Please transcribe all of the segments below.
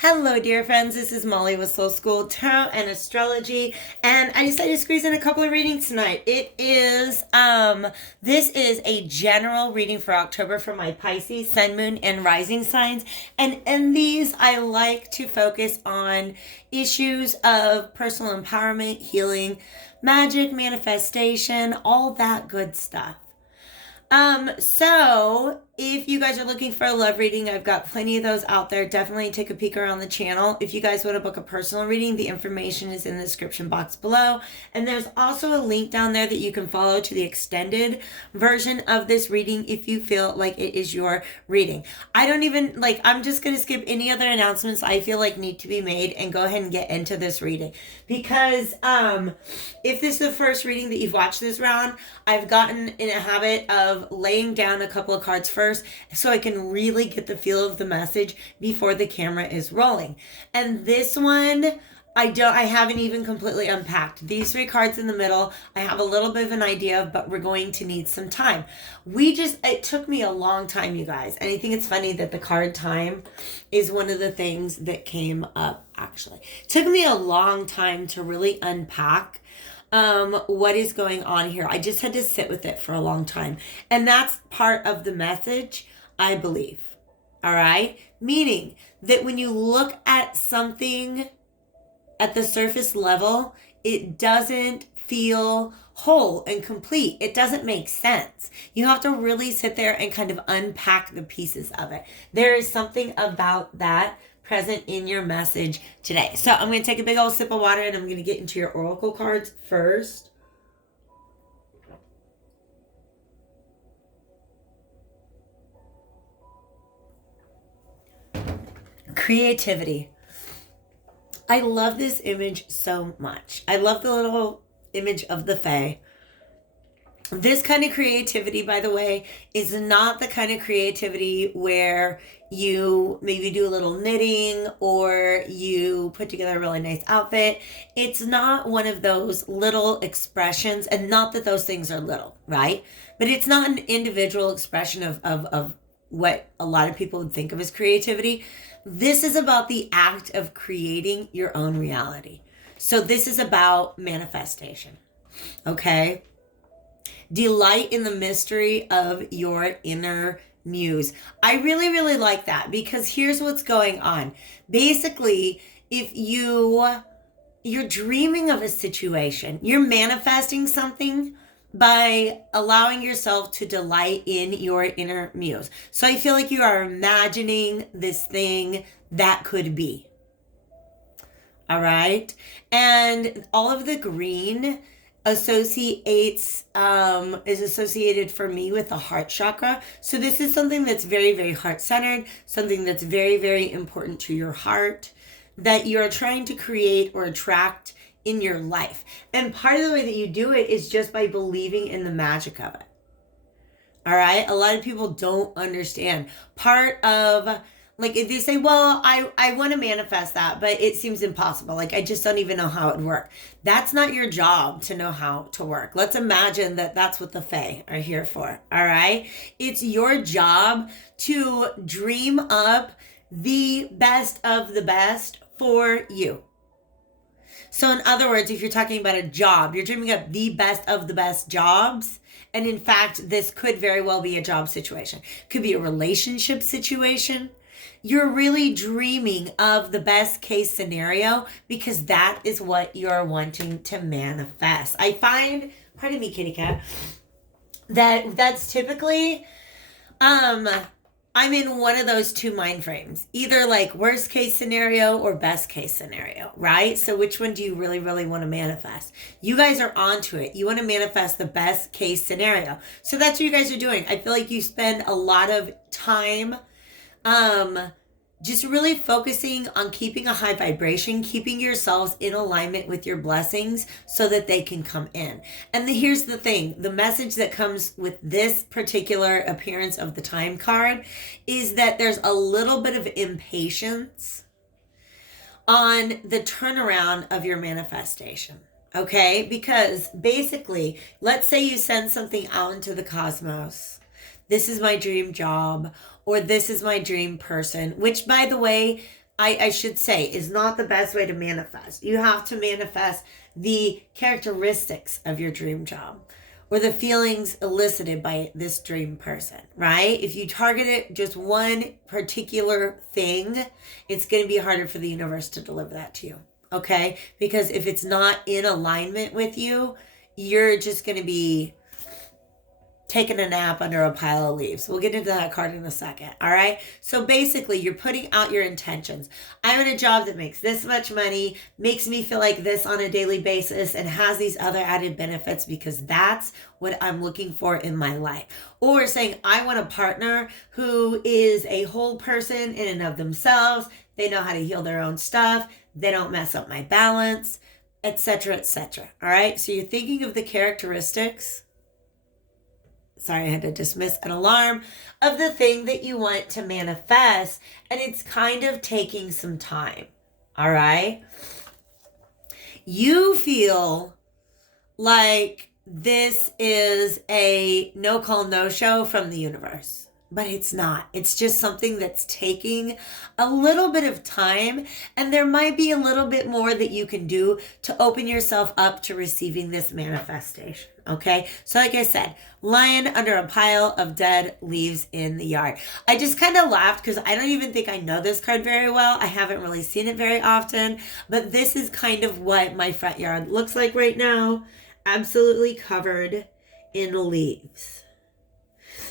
Hello, dear friends. This is Molly with Soul School Tarot and Astrology, and I decided to squeeze in a couple of readings tonight. This is a general reading for October for my Pisces, Sun, Moon, and Rising signs, and in these, I like to focus on issues of personal empowerment, healing, magic, manifestation, all that good stuff. So if you guys are looking for a love reading, I've got plenty of those out there. Definitely take a peek around the channel. If you guys want to book a personal reading, the information is in the description box below. And there's also a link down there that you can follow to the extended version of this reading if you feel like it is your reading. I'm just going to skip any other announcements I feel like need to be made and go ahead and get into this reading. Because, if this is the first reading that you've watched this round, I've gotten in a habit of laying down a couple of cards first so I can really get the feel of the message before the camera is rolling. And this one, I haven't even completely unpacked. These three cards in the middle, I have a little bit of an idea of, but we're going to need some time. It took me a long time, you guys. And I think it's funny that the card time is one of the things that came up, actually. It took me a long time to really unpack what is going on here. I just had to sit with it for a long time. And that's part of the message, I believe. All right? Meaning that when you look at something at the surface level, it doesn't feel whole and complete. It doesn't make sense. You have to really sit there and kind of unpack the pieces of it. There is something about that present in your message today. So I'm going to take a big old sip of water and I'm going to get into your oracle cards first. Creativity. I love this image so much. I love the little image of the Fae. This kind of creativity, by the way, is not the kind of creativity where you maybe do a little knitting or you put together a really nice outfit. It's not one of those little expressions, and not that those things are little, right? But it's not an individual expression of what a lot of people would think of as creativity. This is about the act of creating your own reality. So this is about manifestation, okay? Delight in the mystery of your inner muse. I really, really like that because here's what's going on. Basically, if you're dreaming of a situation, you're manifesting something by allowing yourself to delight in your inner muse. So I feel like you are imagining this thing that could be. All right? And all of the green is associated for me with the heart chakra. So this is something that's very, very heart-centered, something that's very, very important to your heart that you're trying to create or attract in your life. And part of the way that you do it is just by believing in the magic of it. All right? A lot of people don't understand. Part of, like, if they say, well, I want to manifest that, but it seems impossible. Like, I just don't even know how it would work. That's not your job to know how to work. Let's imagine that that's what the Fae are here for. All right? It's your job to dream up the best of the best for you. So in other words, if you're talking about a job, you're dreaming up the best of the best jobs. And in fact, this could very well be a job situation. Could be a relationship situation. You're really dreaming of the best case scenario because that is what you're wanting to manifest. I find, pardon me, kitty cat, that's typically, I'm in one of those two mind frames, either like worst case scenario or best case scenario, right? So which one do you really, really want to manifest? You guys are onto it. You want to manifest the best case scenario. So that's what you guys are doing. I feel like you spend a lot of time, just really focusing on keeping a high vibration, keeping yourselves in alignment with your blessings so that they can come in. And here's the thing, the message that comes with this particular appearance of the time card is that there's a little bit of impatience on the turnaround of your manifestation. Okay? Because basically, let's say you send something out into the cosmos. This is my dream job, or this is my dream person, which, by the way, I should say, is not the best way to manifest. You have to manifest the characteristics of your dream job or the feelings elicited by this dream person, right? If you target it just one particular thing, it's going to be harder for the universe to deliver that to you, okay? Because if it's not in alignment with you, you're just going to be taking a nap under a pile of leaves. We'll get into that card in a second, all right? So basically, you're putting out your intentions. I'm in a job that makes this much money, makes me feel like this on a daily basis, and has these other added benefits because that's what I'm looking for in my life. Or saying, I want a partner who is a whole person in and of themselves. They know how to heal their own stuff. They don't mess up my balance, etc., etc. All right? So you're thinking of the characteristics. Sorry, I had to dismiss an alarm of the thing that you want to manifest. And it's kind of taking some time. All right. You feel like this is a no call, no show from the universe. But it's not. It's just something that's taking a little bit of time. And there might be a little bit more that you can do to open yourself up to receiving this manifestation. Okay? So like I said, lying under a pile of dead leaves in the yard. I just kind of laughed because I don't even think I know this card very well. I haven't really seen it very often. But this is kind of what my front yard looks like right now. Absolutely covered in leaves.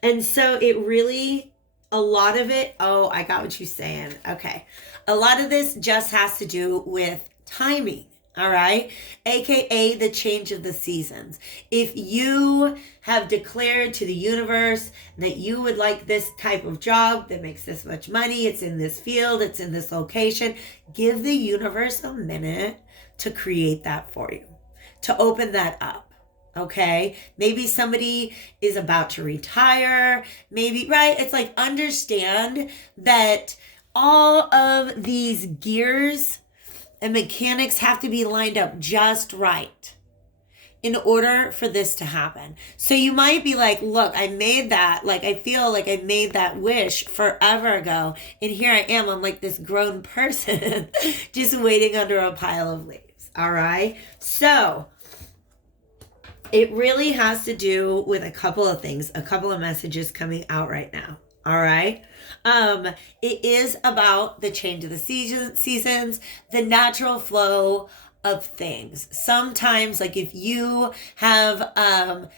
And so it really, a lot of it, oh, I got what you're saying. Okay. A lot of this just has to do with timing, all right? AKA the change of the seasons. If you have declared to the universe that you would like this type of job that makes this much money, it's in this field, it's in this location, give the universe a minute to create that for you, to open that up. Okay, maybe somebody is about to retire, maybe, right? It's like, understand that all of these gears and mechanics have to be lined up just right in order for this to happen. So you might be like, look, I made that, like, I feel like I made that wish forever ago. And here I am, I'm like this grown person just waiting under a pile of leaves. All right. So it really has to do with a couple of things, a couple of messages coming out right now. All right. It is about the change of the seasons, the natural flow of things. Sometimes, like if you have,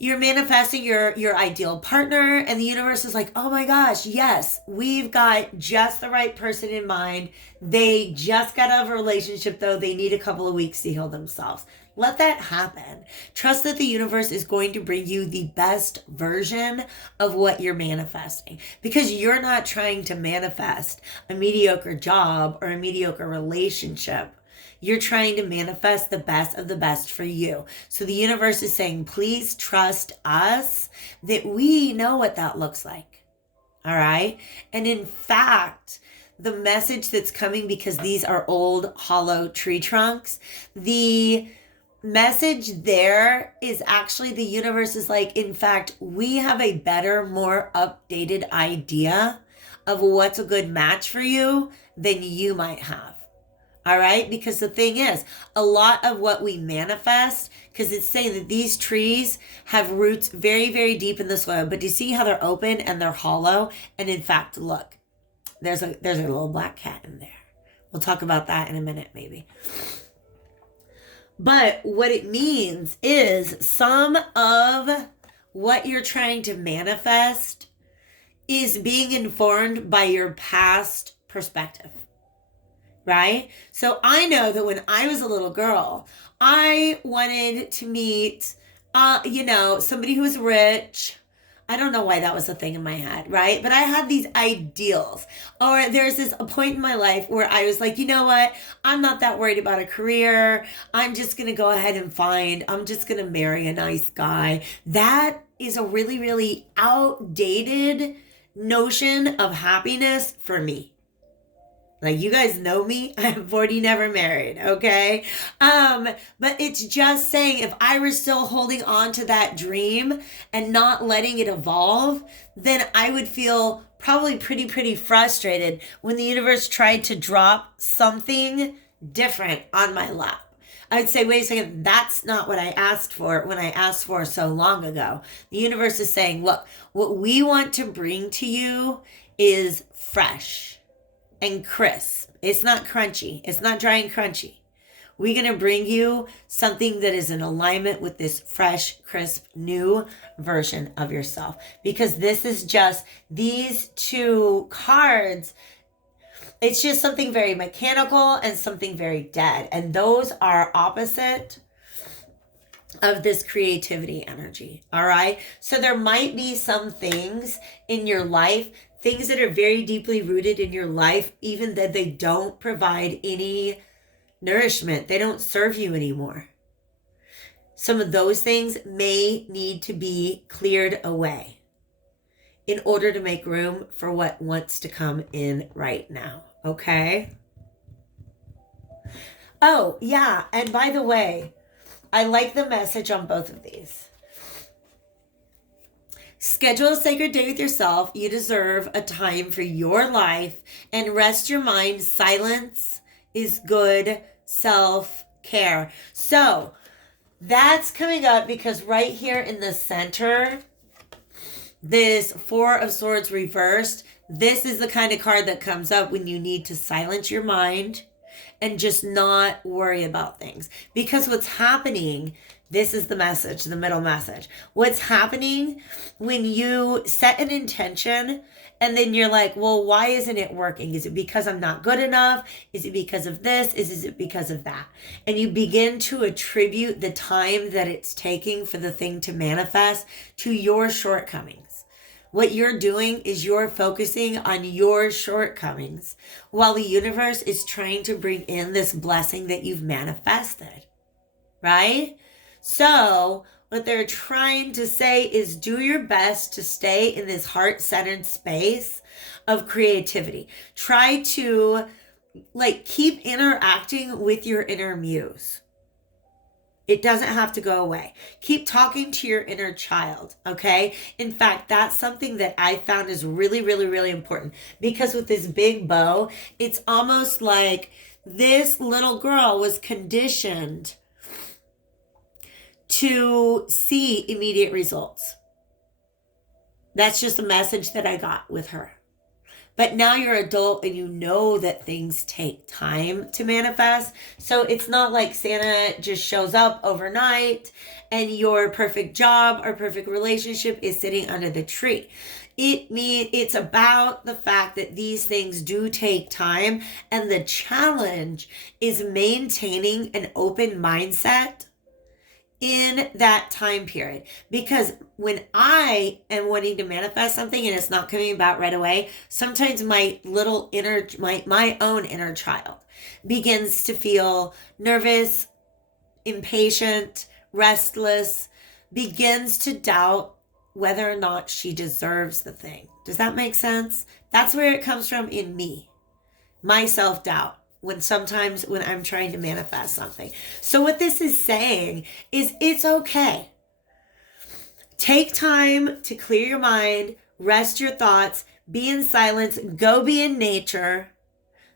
you're manifesting your ideal partner and the universe is like, oh my gosh, yes, we've got just the right person in mind. They just got out of a relationship though. They need a couple of weeks to heal themselves. Let that happen. Trust that the universe is going to bring you the best version of what you're manifesting, because you're not trying to manifest a mediocre job or a mediocre relationship. You're trying to manifest the best of the best for you. So the universe is saying, please trust us that we know what that looks like. All right. And in fact, the message that's coming, because these are old hollow tree trunks, the message there is actually the universe is like, in fact, we have a better, more updated idea of what's a good match for you than you might have. All right? Because the thing is, a lot of what we manifest, because it's saying that these trees have roots very, very deep in the soil, but do you see how they're open and they're hollow? And in fact, look, there's a little black cat in there. We'll talk about that in a minute, maybe. But what it means is some of what you're trying to manifest is being informed by your past perspective, right? So I know that when I was a little girl, I wanted to meet, somebody who was rich. I don't know why that was a thing in my head, right? But I had these ideals. Or there's this a point in my life where I was like, you know what? I'm not that worried about a career. I'm just going to go ahead and I'm just going to marry a nice guy. That is a really, really outdated notion of happiness for me. Like, you guys know me, I'm 40, never married, okay? But it's just saying, if I were still holding on to that dream and not letting it evolve, then I would feel probably pretty frustrated when the universe tried to drop something different on my lap. I would say, wait a second, that's not what I asked for when I asked for so long ago. The universe is saying, look, what we want to bring to you is fresh and crisp. It's not crunchy. It's not dry and crunchy. We're going to bring you something that is in alignment with this fresh, crisp, new version of yourself. Because this is just these two cards. It's just something very mechanical and something very dead. And those are opposite of this creativity energy. All right. So there might be some things in your life, things that are very deeply rooted in your life, even that they don't provide any nourishment. They don't serve you anymore. Some of those things may need to be cleared away in order to make room for what wants to come in right now. Okay? Oh, yeah. And by the way, I like the message on both of these. Schedule a sacred day with yourself. You deserve a time for your life and rest your mind. Silence is good self-care. So that's coming up because right here in the center, this Four of Swords reversed, this is the kind of card that comes up when you need to silence your mind and just not worry about things. Because what's happening, this is the message, the middle message. What's happening when you set an intention and then you're like, well, why isn't it working? Is it because I'm not good enough? Is it because of this? Is it because of that? And you begin to attribute the time that it's taking for the thing to manifest to your shortcomings. What you're doing is you're focusing on your shortcomings while the universe is trying to bring in this blessing that you've manifested, right? So what they're trying to say is do your best to stay in this heart-centered space of creativity. Try to keep interacting with your inner muse. It doesn't have to go away. Keep talking to your inner child, okay? In fact, that's something that I found is really important because with this big bow, it's almost like this little girl was conditioned to see immediate results. That's just a message that I got with her. But now you're an adult and you know that things take time to manifest. So it's not like Santa just shows up overnight and your perfect job or perfect relationship is sitting under the tree. It's about the fact that these things do take time, and the challenge is maintaining an open mindset in that time period. Because when I am wanting to manifest something and it's not coming about right away, sometimes my little inner, my own inner child begins to feel nervous, impatient, restless, begins to doubt whether or not she deserves the thing. Does that make sense? That's where it comes from in me. My self-doubt. Sometimes when I'm trying to manifest something. So what this is saying is it's okay. Take time to clear your mind, rest your thoughts, be in silence, go be in nature,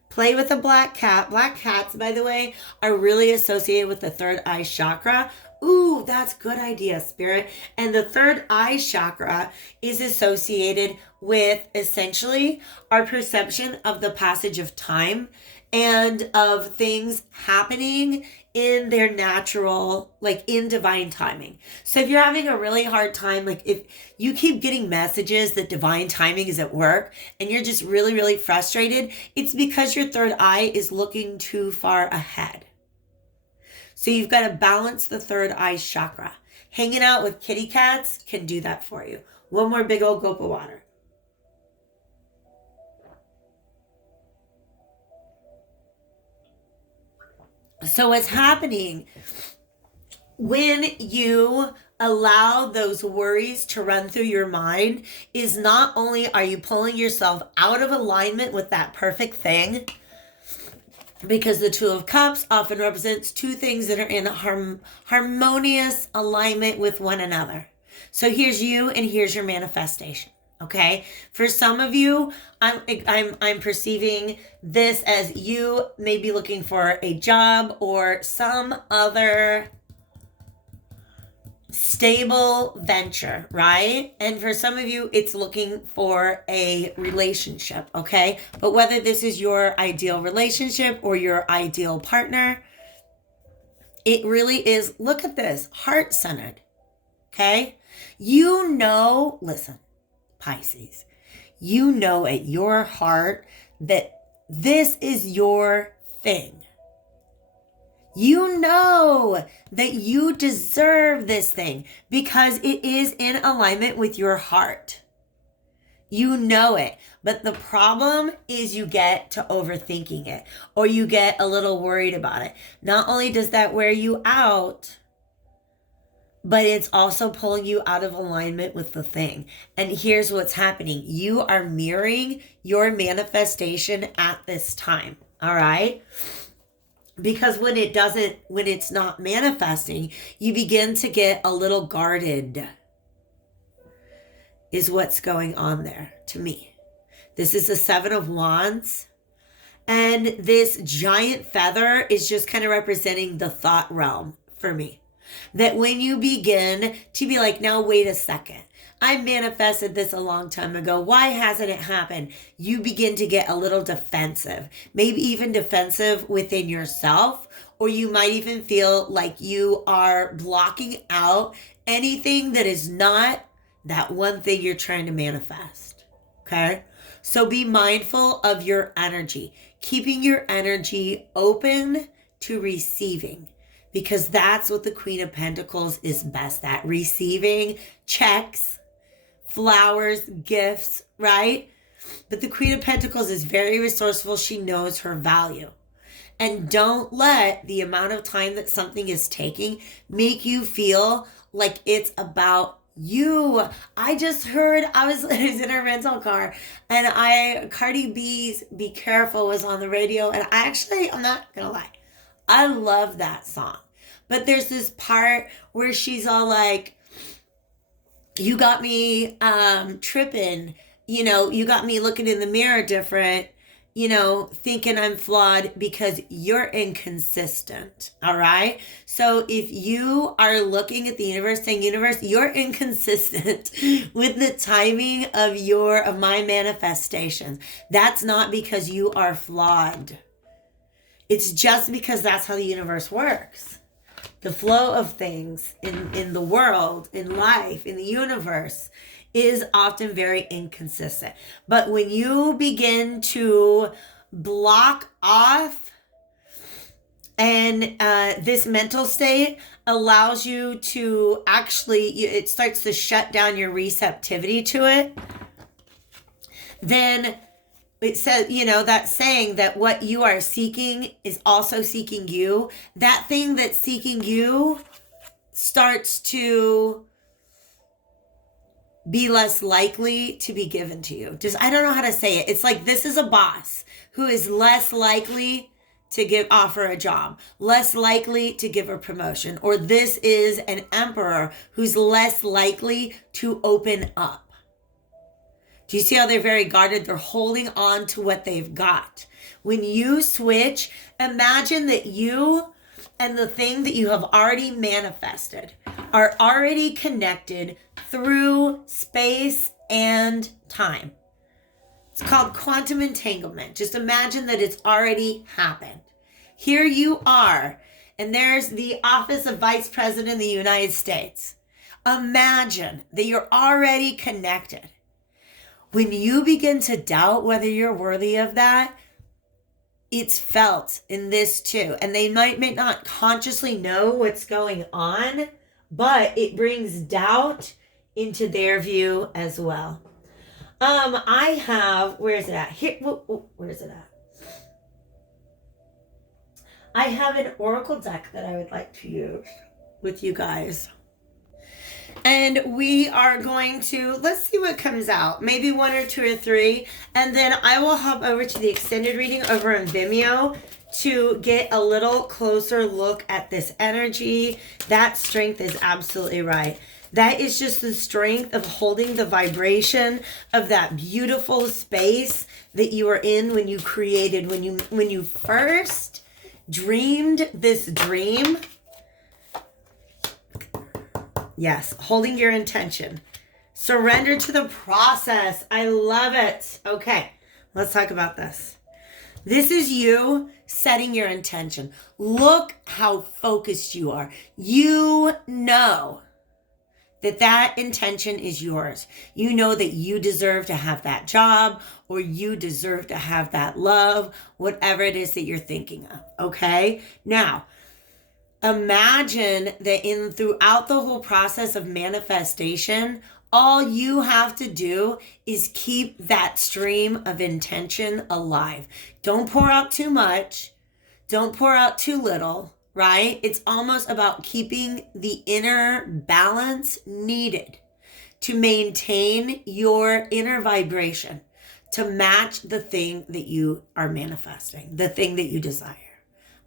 play with a black cat. Black cats, by the way, are really associated with the third eye chakra. Ooh, that's a good idea, Spirit. And the third eye chakra is associated with essentially our perception of the passage of time and of things happening in their natural, in divine timing. So if you're having a really hard time, if you keep getting messages that divine timing is at work and you're just really frustrated, it's because your third eye is looking too far ahead. So you've got to balance the third eye chakra. Hanging out with kitty cats can do that for you. One more big old gulp of water. So what's happening when you allow those worries to run through your mind is not only are you pulling yourself out of alignment with that perfect thing, because the Two of Cups often represents two things that are in harmonious alignment with one another. So here's you and here's your manifestation. Okay. For some of you, I'm perceiving this as you may be looking for a job or some other stable venture, right? And for some of you, it's looking for a relationship, okay? But whether this is your ideal relationship or your ideal partner, it really is, look at this, heart-centered, okay? You know, listen, Pisces, you know at your heart that this is your thing. You know that you deserve this thing because it is in alignment with your heart. You know it. But the problem is you get to overthinking it or you get a little worried about it. Not only does that wear you out, but it's also pulling you out of alignment with the thing. And here's what's happening. You are mirroring your manifestation at this time. All right? Because when it's not manifesting, you begin to get a little guarded, is what's going on there to me. This is the Seven of Wands. And this giant feather is just kind of representing the thought realm for me. That when you begin to be like, now wait a second, I manifested this a long time ago. Why hasn't it happened? You begin to get a little defensive, maybe even defensive within yourself, or you might even feel like you are blocking out anything that is not that one thing you're trying to manifest. Okay? So be mindful of your energy, keeping your energy open to receiving. Because that's what the Queen of Pentacles is best at. Receiving checks, flowers, gifts, right? But the Queen of Pentacles is very resourceful. She knows her value. And don't let the amount of time that something is taking make you feel like it's about I just heard, I was in a rental car and Cardi B's Be Careful was on the radio. And I'm not going to lie, I love that song. But there's this part where she's all like, you got me tripping, you got me looking in the mirror different, thinking I'm flawed because you're inconsistent. All right. So if you are looking at the universe saying, universe, you're inconsistent with the timing of my manifestations. That's not because you are flawed. It's just because that's how the universe works. The flow of things in the world, in life, in the universe is often very inconsistent. But when you begin to block off and this mental state allows you to it starts to shut down your receptivity to it, then it says, that saying that what you are seeking is also seeking you. That thing that's seeking you starts to be less likely to be given to you. I don't know how to say it. It's like this is a boss who is less likely to offer a job, less likely to give a promotion. Or this is an emperor who's less likely to open up. Do you see how they're very guarded? They're holding on to what they've got. When you switch, imagine that you and the thing that you have already manifested are already connected through space and time. It's called quantum entanglement. Just imagine that it's already happened. Here you are, and there's the office of Vice President of the United States. Imagine that you're already connected. When you begin to doubt whether you're worthy of that, it's felt in this too. And they may not consciously know what's going on, but it brings doubt into their view as well. I have, where is it at? Here, where is it at? I have an oracle deck that I would like to use with you guys. And we are going to, let's see what comes out. Maybe 1 or 2 or 3. And then I will hop over to the extended reading over in Vimeo to get a little closer look at this energy. That strength is absolutely right. That is just the strength of holding the vibration of that beautiful space that you were in when you created, when you first dreamed this dream. Yes, holding your intention. Surrender to the process. I love it. Okay, let's talk about this. This is you setting your intention. Look how focused you are. You know that intention is yours. You know that you deserve to have that job, or you deserve to have that love, whatever it is that you're thinking of. Okay? Now, imagine that throughout the whole process of manifestation, all you have to do is keep that stream of intention alive. Don't pour out too much. Don't pour out too little, right? It's almost about keeping the inner balance needed to maintain your inner vibration, to match the thing that you are manifesting, the thing that you desire.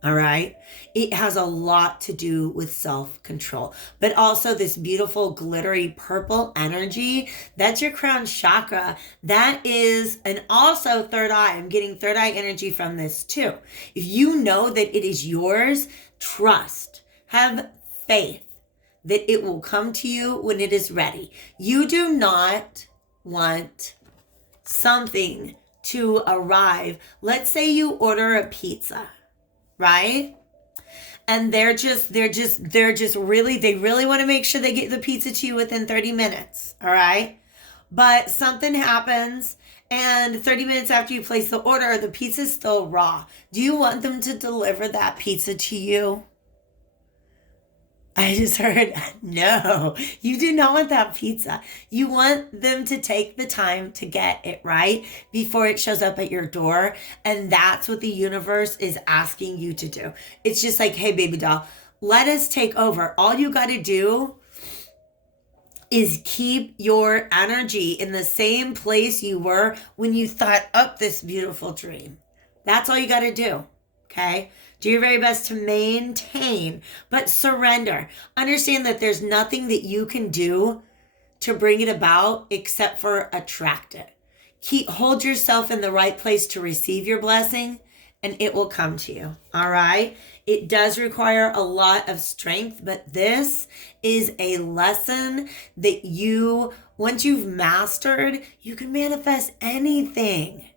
All right. It has a lot to do with self-control, but also this beautiful glittery purple energy. That's your crown chakra. That is, and also third eye. I'm getting third eye energy from this too. If you know that it is yours, trust, have faith that it will come to you when it is ready. You do not want something to arrive. Let's say you order a pizza, right? And they really want to make sure they get the pizza to you within 30 minutes. All right. But something happens, and 30 minutes after you place the order, the pizza's still raw. Do you want them to deliver that pizza to you? I just heard, no, you do not want that pizza. You want them to take the time to get it right before it shows up at your door. And that's what the universe is asking you to do. It's just like, hey, baby doll, let us take over. All you got to do is keep your energy in the same place you were when you thought up this beautiful dream. That's all you got to do. Okay? Do your very best to maintain, but surrender. Understand that there's nothing that you can do to bring it about except for attract it. Hold yourself in the right place to receive your blessing, and it will come to you. All right? It does require a lot of strength, but this is a lesson that once you've mastered, you can manifest anything.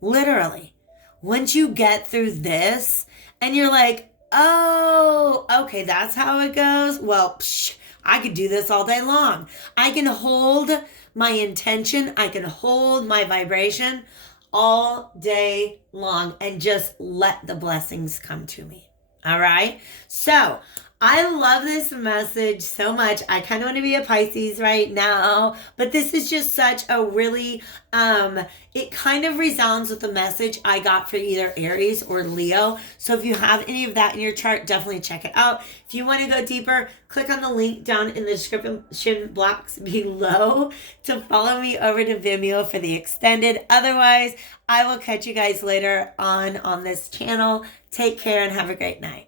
Literally. Once you get through this and you're like, oh, okay, that's how it goes. Well, I could do this all day long. I can hold my intention. I can hold my vibration all day long and just let the blessings come to me. All right. So I love this message so much. I kind of want to be a Pisces right now, but this is just such a really, it kind of resounds with the message I got for either Aries or Leo. So if you have any of that in your chart, definitely check it out. If you want to go deeper, click on the link down in the description box below to follow me over to Vimeo for the extended. Otherwise, I will catch you guys later on this channel. Take care and have a great night.